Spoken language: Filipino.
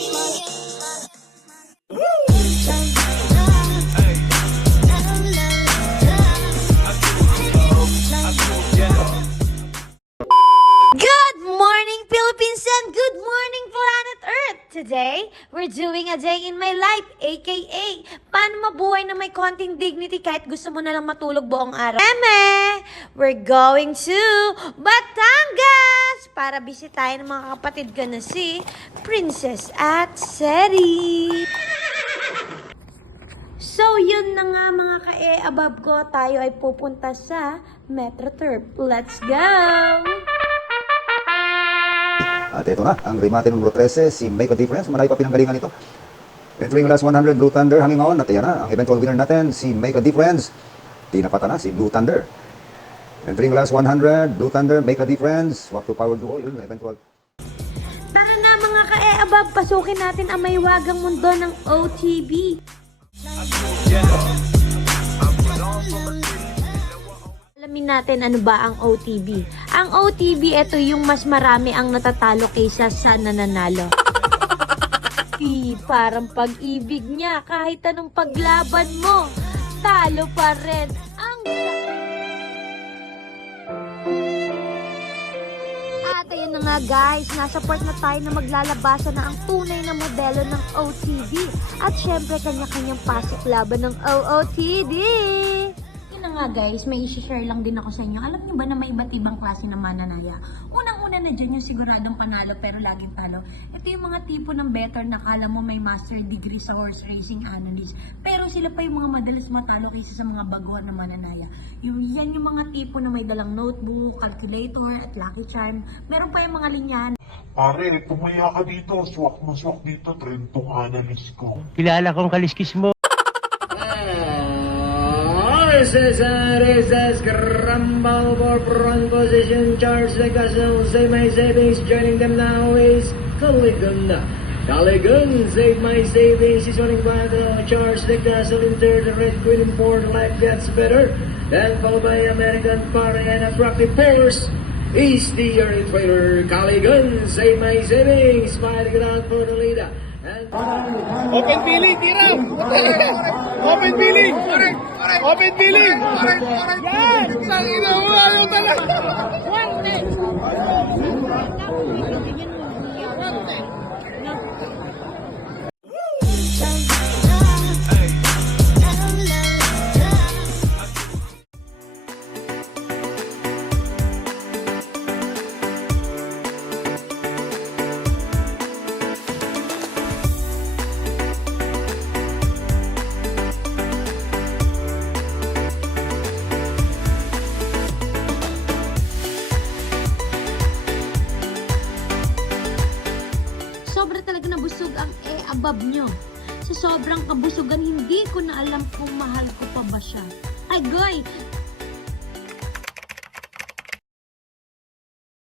Good morning, Philippines, and good morning, planet Earth! Today, we're doing a day in my life, aka, paano mabuhay na may konting dignity kahit gusto mo na lang matulog buong araw. We're going to Batangas para bisitahin ng mga kapatid ko na si Princess at Seri. So, yun na nga mga ka-above ko, tayo ay pupunta sa MetroTurf. Let's go! At ito na, ang remate numero 13, si Make a Difference. Marami pa pinanggalingan ito. Entering last 100, Blue Thunder hanging on. At yan na, ang eventual winner natin, si Make a Difference. Tinapata na, si Blue Thunder. Entering last 100, Blue Thunder, Make a Difference. Walk to power duo, yun, eventual. Tara na mga ka-above, pasukin natin ang mahiwagang mundo ng OTB. Alamin natin ano ba ang OTB. Ang OTB, ito yung mas marami ang natatalo kaysa sa nananalo. Parang pag-ibig niya, kahit anong paglaban mo, talo pa rin. At ayun na nga guys, nasa part na tayo na maglalabasan na ang tunay na modelo ng OTB. At syempre kanya-kanyang pasok laban ng OOTD. Yun na nga guys, may isi-share lang din ako sa inyo. Alam niyo ba na may iba't ibang klase ng mananaya? Unang-una na dyan yung siguradong panalo pero laging talo. Ito yung mga tipo ng better na kala mo may master degree sa horse racing analyst. Pero sila pa yung mga madalas matalo kaysa sa mga baguhan na mananaya. Yan yung mga tipo na may dalang notebook, calculator, at lucky charm. Meron pa yung mga linyahan. Pare, tumaya ka dito. Swak na swak dito. Trend tong analyst ko. Kilala kong kaliskis mo. Cesar scramble for front position. Charles de Castle, Save My Savings. Joining them now is Caligun. Caligun, Save My Savings. He's running by the Charles de Castle in third. The Red Queen in fourth. Life gets better. Then followed by American Party and Attractive Force. Is the early trailer. Caligun, Save My Savings. Fighting it out for the leader. Open feeling, tira! Open feeling! Open feeling! Yan! Tangina mo, ayaw talaga! Sobra talaga nabusog ang above nyo. Sa sobrang kabusugan, hindi ko na alam kung mahal ko pa ba siya. Ay, goy!